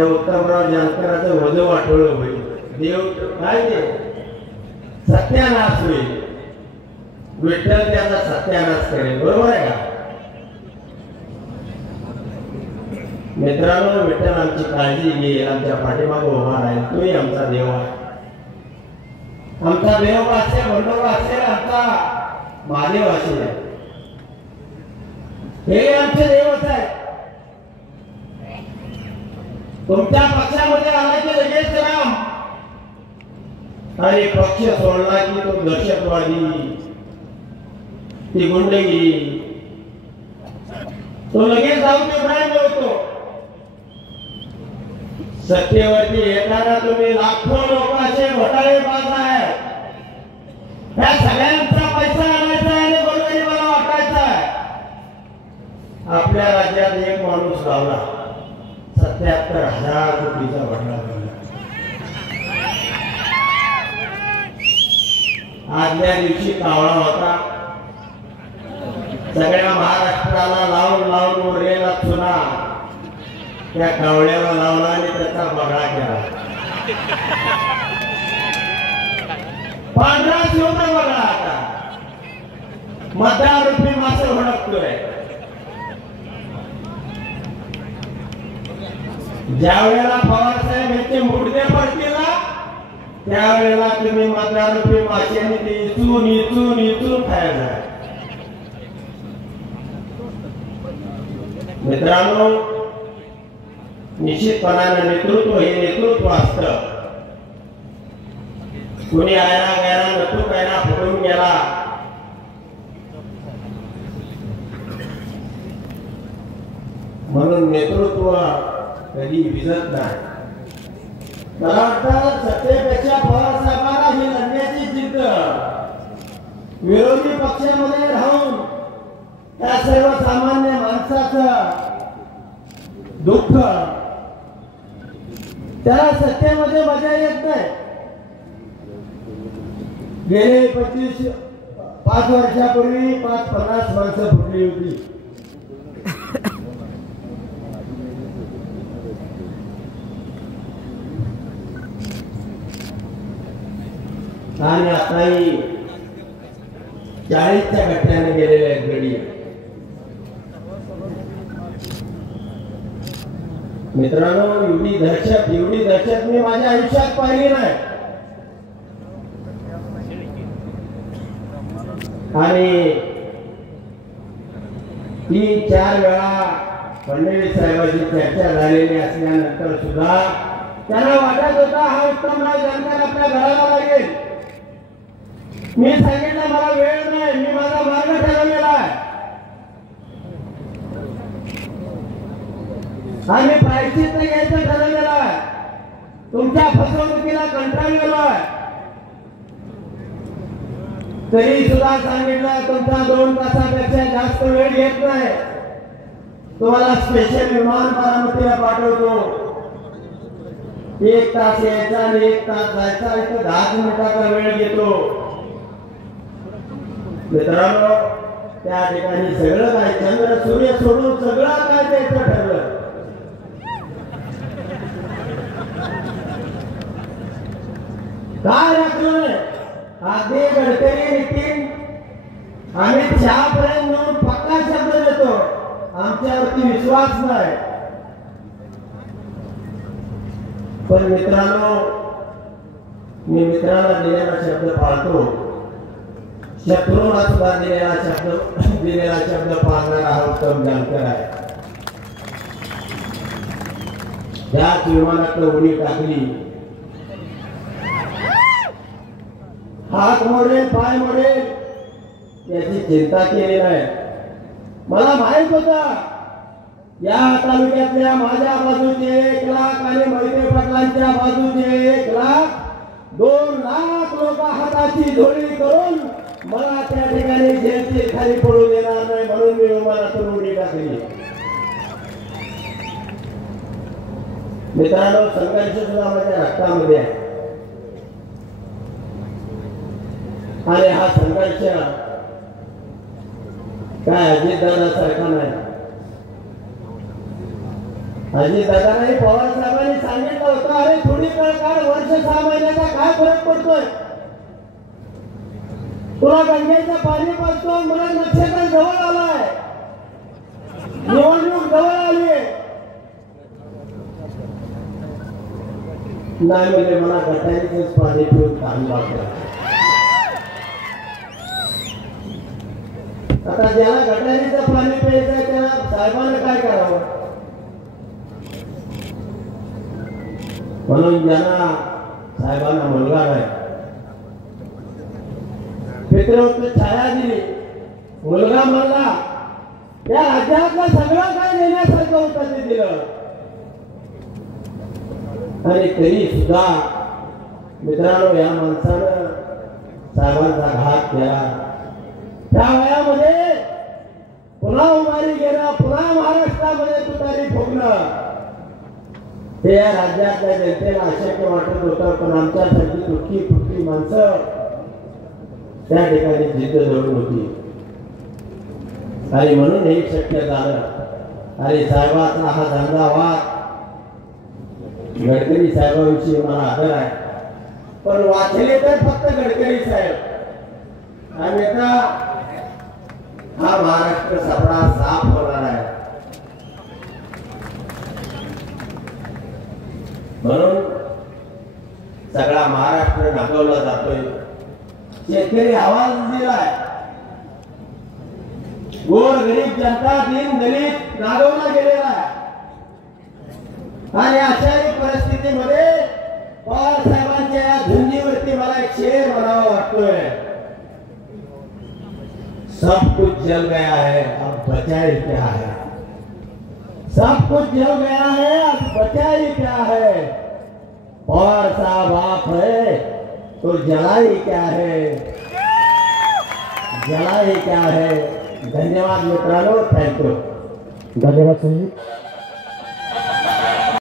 उत्तमराव जानकरांचं वज वाटोळं होईल, देव काय ते सत्यानाश होईल, विठ्ठल त्याचा सत्यानाश करेल, बरोबर आहे का मित्रांनो? विठ्ठल आमची काळजी घेईल, आमच्या पाठीमागे उभा राहील, तोही आमचा देव आहे, आमचा देव असेल, बंडोबा असेल, आमचा महादेव असेल, हे आमचे देवच आहे. तुमच्या पक्षामध्ये आला की लगेच राम, आणि पक्ष सोडला की तो दहशतवादी, ती गुंडगिरी, तो लगेच जाऊन इब्राहिम होतो. सत्तेवरती येताना तुम्ही लाखो लोकांचे घोटाळेबाज आहे, त्या सगळ्यांचा पैसा आणायचा आणि गोरगरिबाला वाटायचा आहे. आपल्या राज्यात एक माणूस लावला 77,000 कोटीचा घोटाळा झाला. आदल्या दिवशी कावळा होता, सगळ्या महाराष्ट्राला लावून लावून उरलेला चुना त्या कावळ्याला लावला आणि त्याचा बगळा केला. पांढरा शिवता बगळा आता मतदार रुपये मासे भडकतोय. ज्या वेळेला पवार साहेब याचे मुडदे पडतील त्यावेळेला तुम्ही मतदार रुपये माशाने ते इचून इचून इचून खायला. मित्रांनो, निश्चितपणाने नेतृत्व हे नेतृत्व असतं. कुणी आयरा गैरा नटू कायना फुटून गेला म्हणून नेतृत्व कधी विजत नाही. मला वाटतं सत्तेपेक्षा पवार साहेबांना ही लढण्याची जिद्द, विरोधी पक्षामध्ये राहून त्या सर्वसामान्य माणसाचं दुःख, त्याला सत्तेमध्ये मजा येत नाही. गेले 5 वर्षापूर्वी 50 माणसं फुटली होती. आणि आताही 40च्या गट्ट्याने गेलेले आहेत गडी. मित्रांनो, एवढी दहशत मी माझ्या आयुष्यात पाहिली नाही. आणि 3-4 वेळा फडणवीस साहेबांची चर्चा झालेली असल्यानंतर सुद्धा त्यांना वाटत होता हा उत्तमराव जानकर आपल्या घराला लागेल. मी सांगितलं मला वेळ नाही, मी माझा मार्ग ठरवलेला आहे आणि प्रायश्चित्त घ्यायचं ठरवलेलं आहे. तुमच्या फसवणुकीला कंटाळलेलो आहे. तरी सुद्धा सांगितलं तुमचा 2 तासापेक्षा जास्त वेळ घेत नाही, तुम्हाला स्पेशल विमान बारामतीला पाठवतो. 1 तास यायचा आणि 1 तास जायचा, इथं 10 मिनिटाचा वेळ घेतो. मित्रांनो, त्या ठिकाणी सगळं काय चंद्र सूर्य सोडून सगळं काय द्यायचं ठरलं. काय राखलं? अगदी गडकरी नितीन आम्ही चहापर्यंत जाऊन पक्का शब्द देतो, आमच्यावरती विश्वास नाही. पण मित्रांनो, मी मित्राला दिलेला शब्द पाळतो, शत्रूला सुद्धा दिलेला शब्द पाळणारा हा उत्तम जानकर आहे. त्याच विमानातलं उडी टाकली, हात मोडेल पाय मोडेल याची चिंता केली नाही. मला माहित होता या तालुक्यातल्या माझ्या बाजूचे 1 लाख आणि मोहिते पाटलांच्या बाजूचे 1 लाख 2 लाख लोक हाताची झोळी करून मला त्या ठिकाणी जेलची खाली पडू देणार नाही, म्हणून मी विमानातून उडी टाकली. मित्रांनो, संघर्ष सुद्धा माझ्या रक्तामध्ये आहे आणि हा संघर्ष काय अजितदादासारखा नाही. अजित दादांनी पवार साहेबांनी सांगितलं होतं, अरे थोडी काळ वर्ष 6 महिन्याचा काय फरक पडतोय, तुला गंगेचं पाणी पाजतो, मला नक्षत्र जवळ आलाय, निवडणूक जवळ आली, नाही म्हणजे मला गटारीचंच पाणी पिऊन काम लागलं. आता ज्याला गटारीचं पाणी प्यायचं त्याला साहेबांना काय करावं. म्हणून ज्यांना साहेबांना मुलगा नाही, पितृत्व छाया दिली, मुलगा म्हणला, त्या राज्यातलं सगळं काय देण्यासारखं होतं ते दिलं. आणि तरी सुद्धा मित्रांनो या माणसानं साहेबांचा घात केला. त्या वयामध्ये पुन्हा उभारी गेला, पुन्हा महाराष्ट्रामध्ये तुतारी फुकणं हे या राज्यातल्या जनतेला अशक्य वाटत होतं. पण आमच्यासारखी तुटकी फुटकी माणसं त्या ठिकाणी जिद्द धरून होती आणि म्हणून हे शक्य झालं. आणि साहेबांचा हा धंदावाद, गडकरी साहेबांविषयी मला आदर आहे, पण वाचले तर फक्त गडकरी साहेब आणि आता हा महाराष्ट्र सगळा साफ होणार आहे. म्हणून सगळा महाराष्ट्र नागवला जातोय. शेतकरी आवाज दिलाय, गोर गरीब जनता, दीन दलित नागवला गेलेला आहे. आणि अशा परिस्थितीमध्ये पवार साहेबांच्या धुंदीवरती मला एक शेर म्हणावा वाटतोय, सब कुछ जल गया है अब बचाए क्या है, सब कुछ जल गया है अब बचाए क्या है, पवार साहब आप है तो जलाई क्या है, जलाई क्या है. धन्यवाद मित्रांनो, थँक्यू. धन्यवाद संजीव.